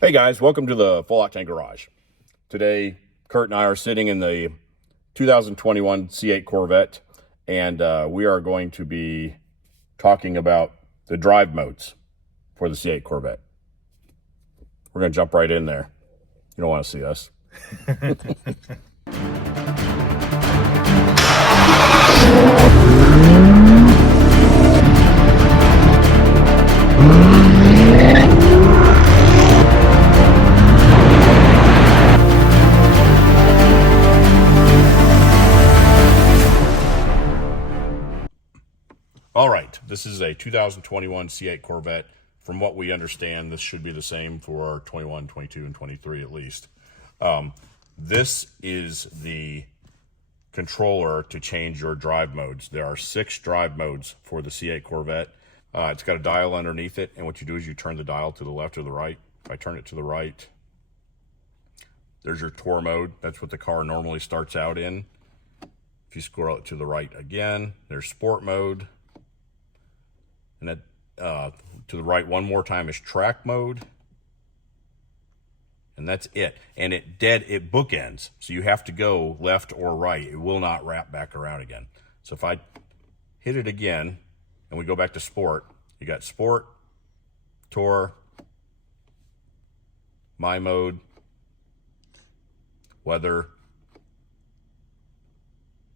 Hey guys, welcome to the Full Octane Garage. Today, Kurt and I are sitting in the 2021 C8 Corvette, and we are going to be talking about the drive modes for the C8 Corvette. We're going to jump right in there. You don't want to see us. All right, this is a 2021 C8 Corvette. From what we understand, this should be the same for 21, 22, and 23 at least. This is the controller to change your drive modes. There are 6 drive modes for the C8 Corvette. It's got a dial underneath it, and what you do is you turn the dial to the left or the right. If I turn it to the right, there's your tour mode. That's what the car normally starts out in. If you scroll it to the right again, there's sport mode. And that to the right one more time is track mode. And that's it. And it bookends. So you have to go left or right. It will not wrap back around again. So if I hit it again and we go back to sport, you got sport, tour, my mode, weather,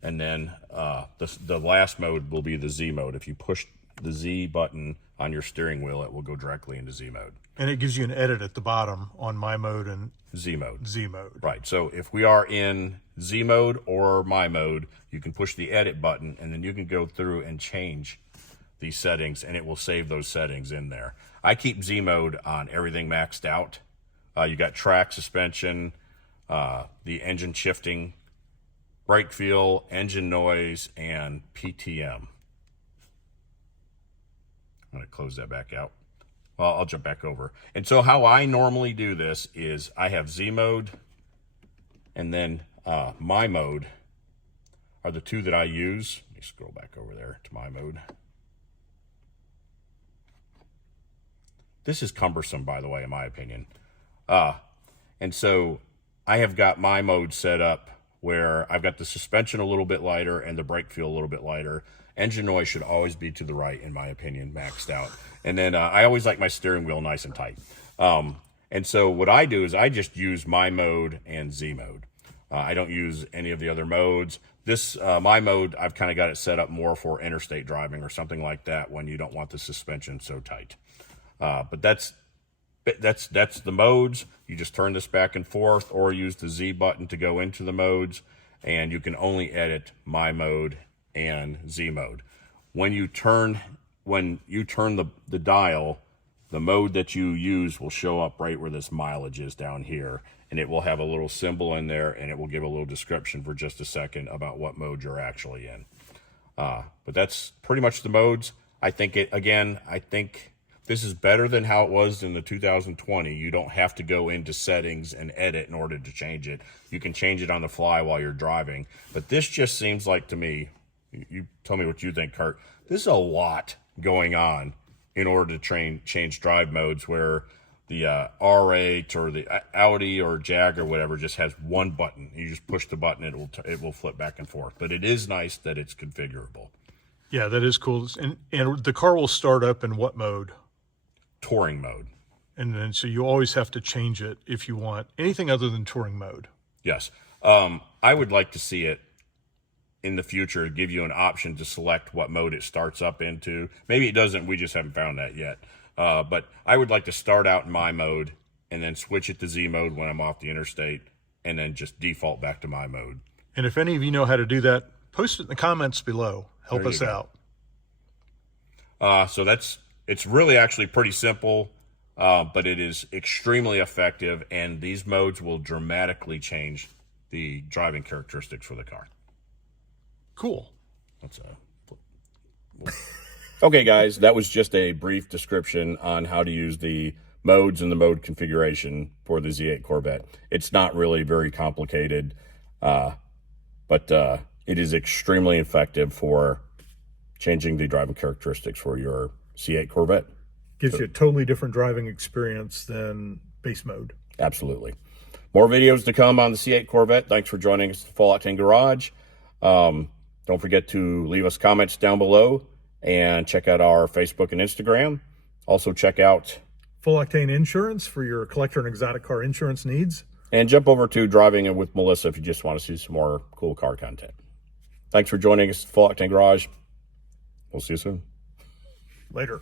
and then the last mode will be the Z mode. If you push the Z button on your steering wheel, it will go directly into Z mode. And it gives you an edit at the bottom on my mode and Z mode. Z mode. Right. So if we are in Z mode or my mode, you can push the edit button and then you can go through and change these settings and it will save those settings in there. I keep Z mode on everything maxed out. You got track, suspension, the engine shifting, brake feel, engine noise, and PTM. I'm going to close that back out. Well, I'll jump back over. And so how I normally do this is I have Z mode and then my mode are the two that I use. Let me scroll back over there to my mode. This is cumbersome, by the way, in my opinion. And so I have got my mode set up where I've got the suspension a little bit lighter and the brake feel a little bit lighter. Engine noise should always be to the right, in my opinion, maxed out. And then I always like my steering wheel nice and tight. And so what I do is I just use my mode and Z mode. I don't use any of the other modes. This, my mode, I've kind of got it set up more for interstate driving or something like that when you don't want the suspension so tight. But that's the modes. You just turn this back and forth or use the Z button to go into the modes, and you can only edit my mode and Z mode. When you turn the dial, the mode that you use will show up right where this mileage is down here, and it will have a little symbol in there, and it will give a little description for just a second about what mode you're actually in. But that's pretty much the modes. I think this is better than how it was in the 2020. You don't have to go into settings and edit in order to change it. You can change it on the fly while you're driving. But this just seems like, to me, you tell me what you think, Kurt, this is a lot going on in order to change drive modes, where the R8 or the Audi or Jag or whatever just has one button. You just push the button, it will flip back and forth. But it is nice that it's configurable. Yeah, that is cool. And the car will start up in what mode? Touring mode. And then so you always have to change it if you want anything other than touring mode. Yes. I would like to see it in the future give you an option to select what mode it starts up into. Maybe it doesn't, we just haven't found that yet. But I would like to start out in my mode and then switch it to Z mode when I'm off the interstate and then just default back to my mode. And if any of you know how to do that, post it in the comments below. Help us out. So it's really actually pretty simple, but it is extremely effective, and these modes will dramatically change the driving characteristics for the car. Cool. Okay, guys, that was just a brief description on how to use the modes and the mode configuration for the Z8 Corvette. It's not really very complicated, but it is extremely effective for changing the driving characteristics for your C8 Corvette. Gives you a totally different driving experience than base mode. Absolutely. More videos to come on the C8 Corvette. Thanks for joining us at the Full Octane Garage. Don't forget to leave us comments down below and check out our Facebook and Instagram. Also check out Full Octane Insurance for your collector and exotic car insurance needs. and jump over to Driving with Melissa if you just want to see some more cool car content. Thanks for joining us at the Full Octane Garage. We'll see you soon. Later.